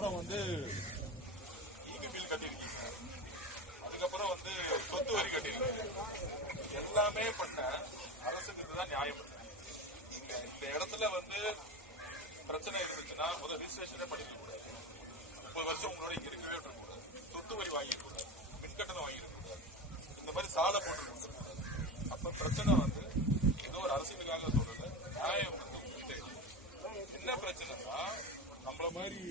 அதுக்கப்புறம் வந்து EB bill கட்டியிருக்கீங்க, அதுக்கப்புறம் வந்து சொத்து வரி கட்டியிருக்கீங்க. எல்லாமே பண்ண அரசுக்கு இதுதான் நியாயம். இந்த இடத்துல வந்து பிரச்சனை இருந்துச்சுன்னா முதல் ரிஜிஸ்ட்ரேஷனே பண்ணிக்க கூடாது. 30 வருஷம் உங்களோட இங்க இருக்கவே இருக்கக்கூடாது. சொத்து வரி வாங்கிக்க கூடாது, மின்கட்டணம் வாங்கிக்க கூடாது, இந்த மாதிரி சாலை போட்டு கொடுத்துருக்கூடாது. அப்ப பிரச்சனை வந்து ஏதோ ஒரு அரசியலுக்காக சொல்றது நியாயம் வந்து உங்ககிட்ட என்ன பிரச்சனைனா, நம்மள மாதிரி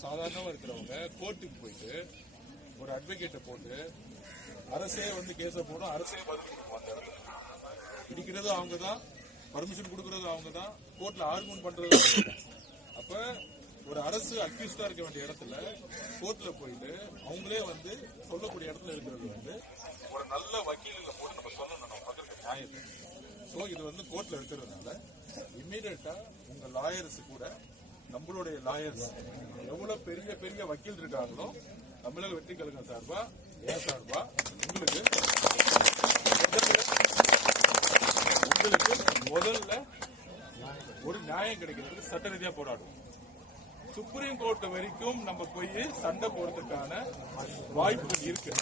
சாதாரணமா இருக்கிறவங்க கோர்ட்டுக்கு போயிட்டு ஒரு அட்வொகேட்டை போட்டு அரசே வந்து கேஸ போடும், அரசே பதில் அந்த இடத்துல இடிக்கிறதும் அவங்க தான், பர்மிஷன் கொடுக்கறதும் அவங்க தான், கோர்ட்ல ஆர்குமெண்ட் பண்றது. அப்ப ஒரு அரசு அக்யூஸ்டா இருக்க வேண்டிய இடத்துல கோர்ட்ல போயிட்டு அவங்களே வந்து சொல்லக்கூடிய இடத்துல இருக்கிறது வந்து ஒரு நல்ல வக்கீல போட்டு நம்ம சொல்லணும், நம்ம பக்கத்துல நியாயத்தை. ஸோ இது வந்து கோர்ட்ல இருக்கிறதுனால இம்மீடியட்டா உங்க லாயர்ஸ் கூட நம்மளுடைய லாயர்ஸ் எவ்வளவு பெரிய பெரிய வக்கீல் இருக்காங்களோ தமிழக வெற்றி கழகம் சார்பா ஏன் சார்பா உங்களுக்கு முதல்ல ஒரு நியாயம் கிடைக்கிறதுக்கு சட்ட ரீதியா போராடும். சுப்ரீம் கோர்ட் வரைக்கும் நம்ம போய் சண்டை போறதுக்கான வாய்ப்புகள் இருக்கு.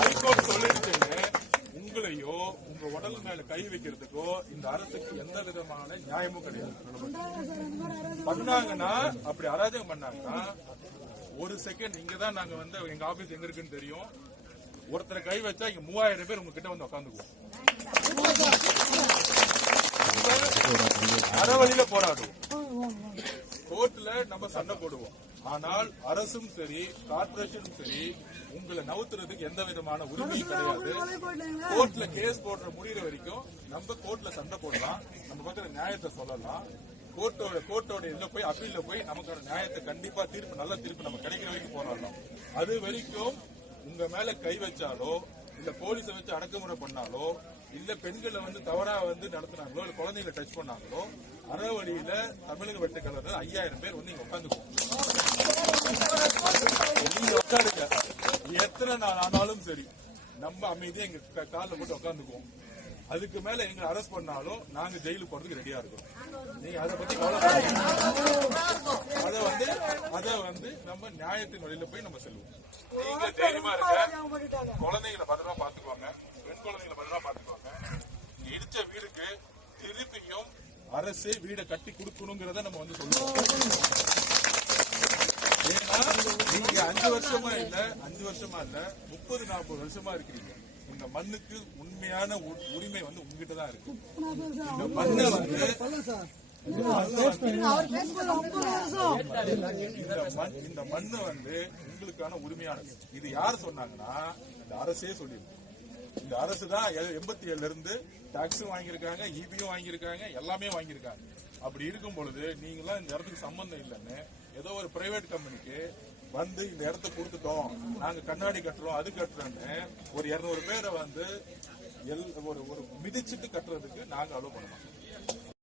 ஹைகோர்ட் சொல்லிருச்சுன்னு உங்களையோ உங்க உடல் மேல கை வைக்கிறதுக்கோ இந்த அரசுக்கு எந்த விதமான நியாயமும் கிடையாது. பண்ணாங்கன்னா அப்படி அராஜகம் பண்ணாங்கன்னா ஒரு செகண்ட் இங்கதான் நாங்க வந்து எங்க ஆபீஸ் எங்க இருக்குன்னு தெரியும். ஒருத்தரை கை வச்சா இங்க 3000 பேர் உங்ககிட்ட வந்து உட்காந்துக்குவோம். அறவழியில போராடுவோம், கோர்ட்ல நம்ம சண்டை போடுவோம். ஆனால் அரசும் சரி கார்பரேஷனும் சரி உங்களை நவுத்துறதுக்கு எந்த விதமான உரிமையும் கிடையாது. கோர்ட்ல கேஸ் போடுற முடிகிற வரைக்கும் நம்ம கோர்ட்ல சண்டை போடலாம், நம்ம பக்கத்துல நியாயத்தை சொல்லலாம். கோர்ட்டோட இதுல போய் அப்பீல்ல போய் நமக்கான நியாயத்தை கண்டிப்பா தீர்ப்பு நல்ல தீர்ப்பு நம்ம கிடைக்கிற வரைக்கும் போராடலாம். அது வரைக்கும் உங்க மேல கை வச்சாலோ இல்ல போலீஸை வச்சு அடக்குமுறை பண்ணாலோ இல்ல பெண்களை வந்து தவறா வந்து நடத்தினாங்களோ இல்ல குழந்தைகளை டச் பண்ணாங்களோ அறவழியில தமிழக வெற்றி கழகத்தில் 5000 பேர் வந்து இங்க உட்காந்துக்குவோம். நீங்க உட்காருங்க, எத்தனை நாள் ஆனாலும் சரி நம்ம அமைதியா எங்க காலில் போட்டு உட்காந்துக்குவோம். அதுக்கு மேல எங்க அரெஸ்ட் பண்ணாலும் நாங்க ஜெயிலுக்கு போறதுக்கு ரெடியா இருக்கோம். நீங்க அதை பத்தி கவலைப்படாதீங்க. அதை வந்து நம்ம நியாயத்தின் வழியில போய் நம்ம செல்வோம். நீங்க தைரியமா இருக்க, குழந்தைகளை பத்திரமா பாத்துக்குவாங்க, பெண் குழந்தைகளை பத்திரமா பாத்துக்குவாங்க. இடிச்ச வீடுக்கு திருப்பியும் அரசு வீடை கட்டி கொடுக்கணுங்கிறத நம்ம வந்து சொல்லுவோம். ஏன்னா நீங்க 5 வருஷமா இல்ல 30-40 வருஷமா இருக்கிறீங்க. இந்த மண்ணுக்கு உண்மையான உரிமை வந்து உங்ககிட்ட தான் இருக்கு. இந்த மண்ணை வந்து இந்த மண்ணு வந்து உங்களுக்கான உரிமையானது. இது யார் சொன்னாங்கன்னா இந்த அரசே சொல்லிருக்கு. இந்த அரசு தான் 87 இருந்து டாக்ஸும் வாங்கியிருக்காங்க, ஈபியும் வாங்கியிருக்காங்க, எல்லாமே வாங்கியிருக்காங்க. அப்படி இருக்கும் பொழுது நீங்களாம் இந்த இடத்துக்கு சம்பந்தம் இல்லைன்னு ஏதோ ஒரு பிரைவேட் கம்பெனிக்கு வந்து இந்த இடத்த கொடுத்துட்டோம், நாங்க கண்ணாடி கட்டுறோம் அது கட்டுறோன்னு ஒரு 200 பேரை வந்து ஒரு மிதிச்சுட்டு கட்டுறதுக்கு நாங்க அலோவ் பண்ண மாட்டோம்.